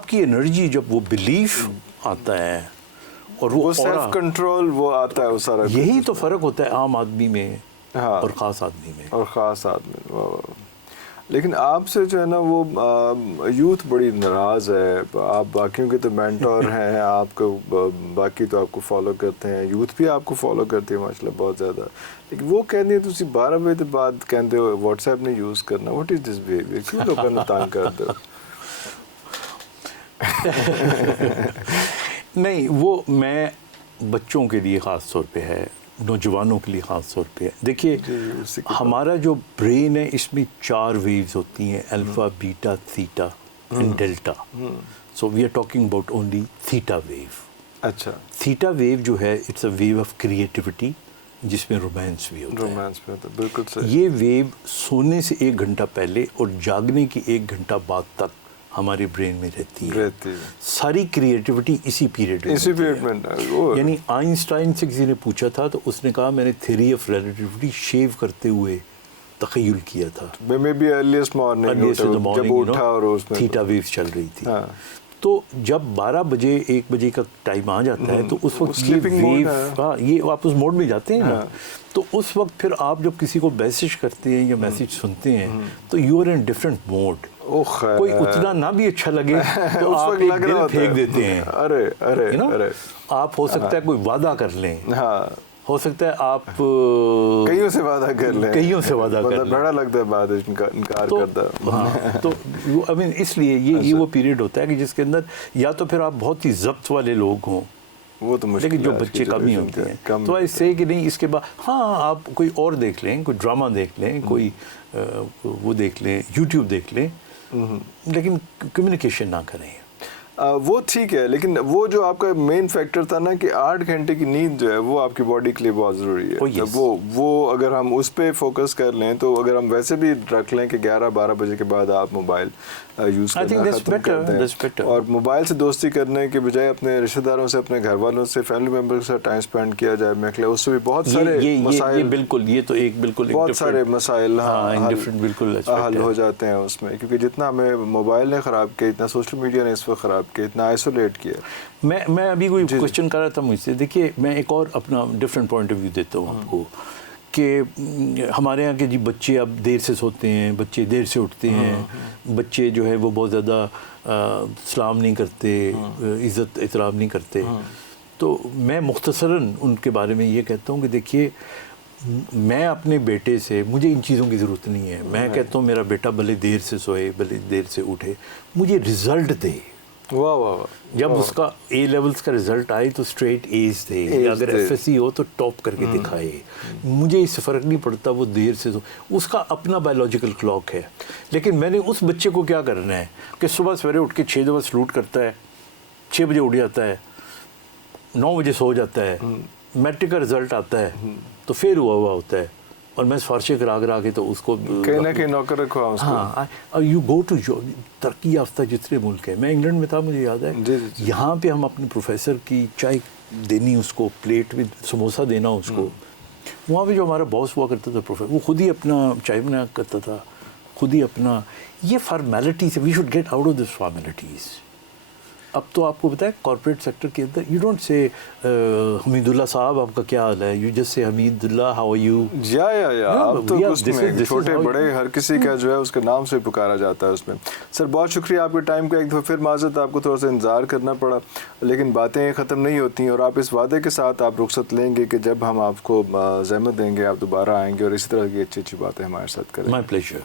آپ کی انرجی جب وہ بلیف آتا ہے اور وہ سیلف کنٹرول وہ آتا ہے وہ سارا. یہی تو فرق ہوتا ہے عام آدمی میں ہاں اور خاص آدمی میں. اور خاص آدمی. لیکن آپ سے جو ہے نا وہ یوتھ بڑی ناراض ہے. آپ باقیوں کے تو مینٹور ہیں, آپ کو باقی تو آپ کو فالو کرتے ہیں, یوتھ بھی آپ کو فالو کرتی ہے ماشاء اللہ بہت زیادہ. لیکن وہ کہتے ہیں تسی 12 بجے بعد کہتے ہو واٹس ایپ نہیں یوز کرنا. What is this behaviour? کیوں لوگوں نے تانگ کرتے ہو؟ نہیں, وہ میں بچوں کے لیے خاص طور پہ ہے, نوجوانوں کے لیے خاص طور پہ ہے. دیکھیے ہمارا جو برین ہے اس میں 4 ویوز ہوتی ہیں, alpha, beta, theta and delta. So we are talking about only theta wave. اچھا, تھیٹا ویو جو ہے it's a wave of creativity جس میں رومانس بھی ہوتا ہے. رومانس میں ہوتا ہے, بالکل صحیح. یہ ویو سونے سے 1 گھنٹہ پہلے اور جاگنے کی 1 گھنٹہ بعد تک ہمارے برین میں رہتی ہے. ساری کریٹیوٹی اسی پیریڈ میں. یعنی آئنسٹائن سے کسی نے پوچھا تھا تو اس نے کہا میں نے تھیوری آف ریلیٹیوٹی شیو کرتے ہوئے تخیل کیا تھا. تھیٹا ویوز چل رہی تھی. تو جب 12 بجے 1 بجے کا ٹائم آ جاتا ہے تو اس وقت یہ ویو, ہاں یہ آپ اس موڈ میں جاتے ہیں نا, تو اس وقت پھر آپ جب کسی کو میسج کرتے ہیں یا میسج سنتے ہیں تو you are in different mood. کوئی اتنا نہ بھی اچھا لگے تو آپ ایک دل پھینک دیتے ہیں. آپ ہو سکتا ہے کوئی وعدہ کر لیں, ہو سکتا ہے آپ کئیوں سے وعدہ کر لیں, بڑا لگتا ہے بعد انکار کرتا ہے. ہاں تو I mean اس لیے یہ وہ پیریڈ ہوتا ہے کہ جس کے اندر یا تو پھر آپ بہت ہی ضبط والے لوگ ہوں, وہ تو مشکل, لیکن جو بچے کم ہی ہوتے ہیں. تو ایسے کہ نہیں اس کے بعد ہاں آپ کوئی اور دیکھ لیں, کوئی ڈرامہ دیکھ لیں, کوئی وہ دیکھ لیں, یوٹیوب دیکھ لیں, لیکن کمیونیکیشن نہ کریں. وہ ٹھیک ہے, لیکن وہ جو آپ کا مین فیکٹر تھا نا کہ 8 گھنٹے کی نیند جو ہے وہ آپ کی باڈی کے لیے بہت ضروری ہے. وہ اگر ہم اس پہ فوکس کر لیں تو اگر ہم ویسے بھی رکھ لیں کہ 11-12 بجے کے بعد آپ موبائل یوز کرنا ختم کر دیں, اور موبائل سے دوستی کرنے کے بجائے اپنے رشتہ داروں سے, اپنے گھر والوں سے, فیملی ممبر کے ساتھ ٹائم اسپینڈ کیا جائے, میں خیال اس سے بھی بہت سارے مسائل, بالکل یہ تو ایک بالکل بہت سارے مسائل حل ہو بالکل جاتے ہیں اس میں. کیونکہ جتنا ہمیں موبائل نے خراب کیا, اتنا سوشل میڈیا نے اس وقت خراب کیا, اتنا آئسولیٹ کیا. میں ابھی کوئی کوشچن کر رہا تھا مجھ سے. دیکھیے میں ایک اور اپنا ڈفرینٹ پوائنٹ آف ویو دیتا ہوں آپ کو کہ ہمارے یہاں کے جی بچے اب دیر سے سوتے ہیں, بچے دیر سے اٹھتے ہیں, بچے جو ہے وہ بہت زیادہ سلام نہیں کرتے, عزت احترام نہیں کرتے. تو میں مختصراً ان کے بارے میں یہ کہتا ہوں کہ دیکھیے میں اپنے بیٹے سے, مجھے ان چیزوں کی ضرورت نہیں ہے. میں کہتا ہوں میرا بیٹا بھلے دیر سے سوئے, بھلے دیر سے اٹھے, مجھے رزلٹ دے. جب اس کا اے لیولز کا رزلٹ آئے تو اسٹریٹ ایز دے, اگر ایف ایس سی ہو تو ٹاپ کر کے دکھائے. مجھے اس سے فرق نہیں پڑتا وہ دیر سے, اس کا اپنا بایولوجیکل کلاک ہے. لیکن میں نے اس بچے کو کیا کرنا ہے کہ صبح سویرے اٹھ کے 6 دفعہ سلوٹ کرتا ہے, 6 بجے اٹھ جاتا ہے, 9 بجے سو جاتا ہے, میٹرک کا رزلٹ آتا ہے تو فیل ہوا ہوتا ہے, اور میں سفارشیں کرا کے تو اس کو کہیں نہ کہیں نوکر رکھا اس کو. ہاں یو گو ٹو ترقی یافتہ جتنے ملک ہیں, میں انگلینڈ میں تھا مجھے یاد ہے, یہاں پہ ہم اپنے پروفیسر کی چائے دینی, اس کو پلیٹ میں سموسہ دینا اس کو. وہاں پہ جو ہمارا باس ہوا کرتا تھا پروفیسر, وہ خود ہی اپنا چائے بنا کرتا تھا, خود ہی اپنا. یہ formalities, we should get out of this formalities. اب تو آپ کو بتائیں کارپوریٹ سیکٹر کے اندر یو ڈونٹ سے حمید اللہ صاحب آپ کا کیا حال ہے, you just say Hamidullah how are you. اب تو اس میں چھوٹے بڑے ہر کسی کا جو ہے اس کے نام سے پکارا جاتا ہے اس میں. سر بہت شکریہ آپ کے ٹائم کا, ایک دفعہ پھر معذرت آپ کو تھوڑا سا انتظار کرنا پڑا, لیکن باتیں ختم نہیں ہوتی ہیں, اور آپ اس وعدے کے ساتھ آپ رخصت لیں گے کہ جب ہم آپ کو زحمت دیں گے آپ دوبارہ آئیں گے اور اسی طرح کی اچھی اچھی باتیں ہمارے ساتھ کریں. مائی پلیزر.